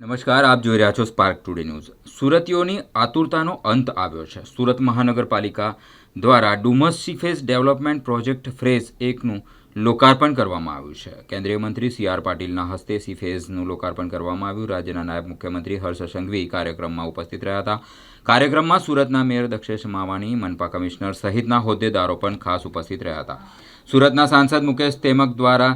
નમસ્કાર, આપ જોઈ રહ્યા છો સ્પાર્ક ટુડે ન્યૂઝ। સુરતીઓની આતુરતાનો અંત આવ્યો છે। સુરત મહાનગરપાલિકા દ્વારા ડુમસ સીફેઝ ડેવલપમેન્ટ પ્રોજેક્ટ ફેઝ 1નું લોકાર્પણ કરવામાં આવ્યું છે। કેન્દ્રીય મંત્રી સી.આર. પાટીલના હસ્તે સીફેઝનું લોકાર્પણ કરવામાં આવ્યું। રાજ્યના નાયબ મુખ્યમંત્રી હર્ષ સંઘવી કાર્યક્રમમાં ઉપસ્થિત રહ્યા હતા। કાર્યક્રમમાં સુરતના મેયર દક્ષેશ માવાણી, મનપા કમિશનર સહિતના હોદ્દેદારો પણ ખાસ ઉપસ્થિત રહ્યા હતા। સુરતના સાંસદ મુકેશ તેમક દ્વારા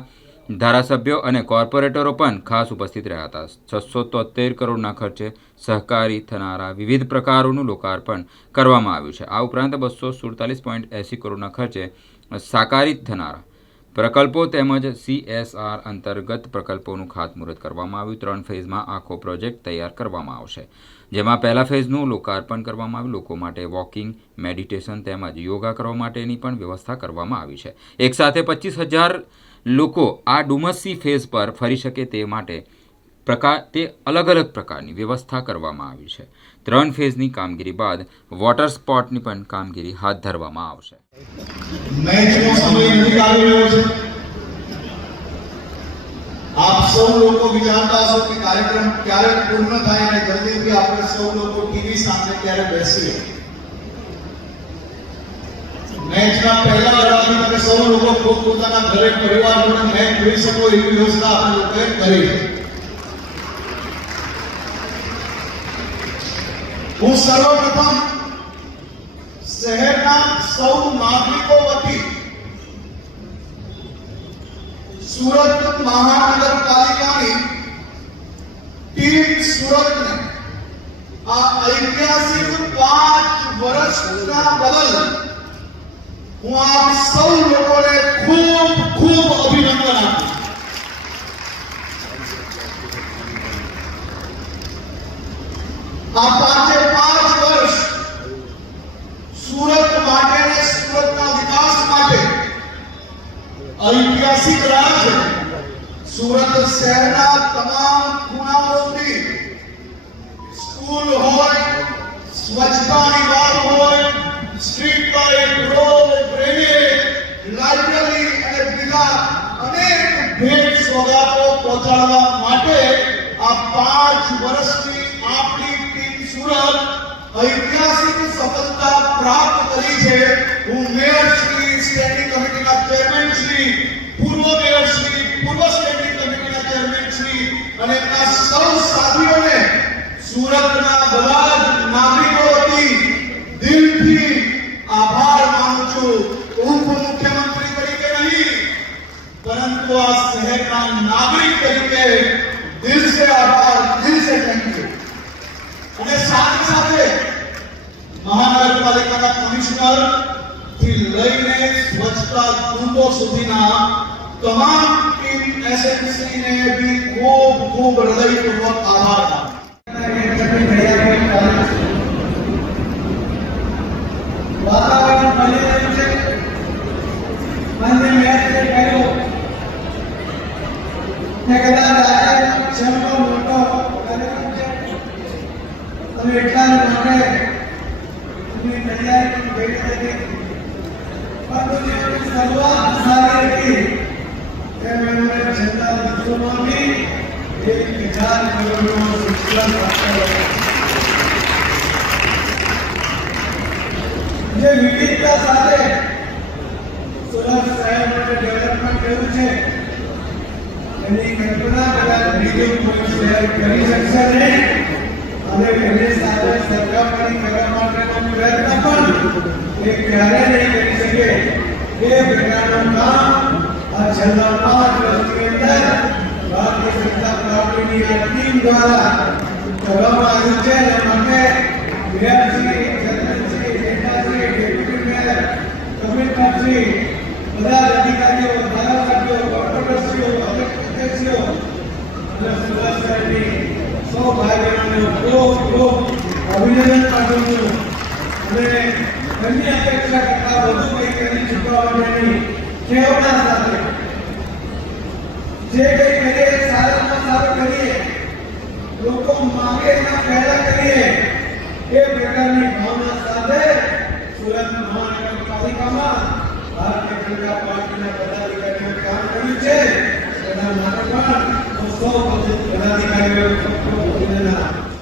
ધારાસભ્યો અને કોર્પોરેટરો પણ ખાસ ઉપસ્થિત રહ્યા હતા। 673 કરોડના ખર્ચે સહકારી થનારા વિવિધ પ્રકારોનું લોકાર્પણ કરવામાં આવ્યું છે। આ ઉપરાંત 247.80 કરોડના ખર્ચે સાકારિત થનારા પ્રકલ્પો તેમજ CSR અંતર્ગત પ્રકલ્પોનું ખાતમુહૂર્ત કરવામાં આવ્યું। 3 ફેઝમાં આખો પ્રોજેક્ટ તૈયાર કરવામાં આવશે, જેમાં પહેલા ફેઝનું લોકાર્પણ કરવામાં આવ્યું। લોકો માટે વોકિંગ, મેડિટેશન તેમજ યોગા કરવા માટેની પણ વ્યવસ્થા કરવામાં આવી છે। એકસાથે 25,000 લોકો આ ડુમસ સી ફેઝ પર ફરી શકે તે માટે અલગ અલગ પ્રકારની વ્યવસ્થા કરવામાં આવી છે। 3 ફેઝની કામગીરી બાદ વોટર સ્પોર્ટની પણ કામગીરી હાથ ધરવામાં આવશે। આપ સૌ લોકો વિચારતા હશો કે કાર્યક્રમ ક્યારે પૂર્ણ થાય અને જલ્દીથી આપણે સૌ લોકો ટીવી સામે ક્યારે બેસીએ। મેચના પહેલા લડાથી તમે સૌ લોકો પોતપોતાના ઘરે પરિવાર જોડે મેચ જોઈ શકો એવી વ્યવસ્થા આપણે લોકોએ કરી છે। હું સર્વપ્રથમ શહેરના સૌ નાગરિકો વતી સુરત મહાનગરપાલિકાની ટીમ સુરતને આ ઐતિહાસિક 5 વર્ષના બદલ હું આપ સૌ લોકોને ખૂબ ખૂબ અભિનંદન આપું। આ 5 વર્ષ સુરત માટે અને સુરતના વિકાસ માટે ઐતિહાસિક રહ્યા છે। સુરત શહેરના તમામ ખૂણાઓથી સ્કૂલ હોય, સ્વચ્છતાની વાત હોય, street light, road, drainage, library અને બીજા અનેક ભેટ સોગાદો પહોંચાડવા માટે આ 5 વર્ષની આપણી ટીમ સુરત ઐતિહાસિક સફળતા પ્રાપ્ત કરી છે। હું મેયર શ્રી, સ્ટેન્ડિંગ કમિટીના ચેરમેન શ્રી, પૂર્વ મેયર શ્રી, પૂર્વ સ્ટેન્ડિંગ કમિટીના ચેરમેન શ્રી અને આ સૌ સાથીઓને સુરતના બધા જ નાગરિકો વતી દિલથી આભાર માનું છું। ઉપમુખ્યમંત્રી તરીકે નહીં, પરંતુ આ શહેરના નાગરિક તરીકે દિલ સે આભાર, દિલ સે થેન્ક યુ। અને સાથે સાથે મહાનગરપાલિકાના કમિશનર થી લઈને સ્વચ્છતા દૂતો સુધીના તમામ ટીમ એસએમસીને બી ખૂબ ખૂબ હૃદયપૂર્વક આભાર। વાતાવરણ બની રહ્યું છે। માન્ય મેયરે કહ્યું કે કદાચ આજે છેલ્લો મોટો કાર્યક્રમ છે અને એટલા માટે એની તૈયારી કરી હતી, પરંતુ જેની શરૂઆત સારી હતી એમ એમણે છેલ્લા દિવસોમાંથી 1,000 કરોડનું શિક્ષણ આપ્યું। જે વિવિધતા સાથે સુરત શહેરનું ડેવલપમેન્ટ કર્યું છે એની કલ્પના કદાચ બીજું કોઈ શહેર કરી શકશે નહીં અને એની સાથે સરખામણી કરવા માટેનો પ્રયત્ન પણ એ ક્યારે નહીં કરી શકે। એ પ્રકારનું કામ આ છેલ્લા 5 વર્ષની અંદર ભારતીય જનતા પાર્ટીની આ ટીમ દ્વારા કરવામાં આવ્યું છે। અને માટે મેયરશ્રી, બધા અધિકારીઓ, ધારાસભ્યો, કોર્પોરેટરશ્રીઓ, અધ્યક્ષીઓ અને સુરત શહેરની સૌ ભાઈઓને ખૂબ ખૂબ અભિનંદન પાઠવું છું। અને એમની અપેક્ષા કરતા વધુ કંઈ કરી ચૂકવા માટેની કેવડા સાથે જે કંઈ કરીએ સારામાં સારું કરીએ, લોકો માંગે એના પહેલા કરીએ, એ પ્રકારની ભાવના સાથે સુરત મહાનગરપાલિકામાં ભારતીય જનતા પાર્ટીના પદાધિકારીઓએ કામ કર્યું છે। એના માટે પણ સૌ પદાધિકારીઓ કાર્યક્રમ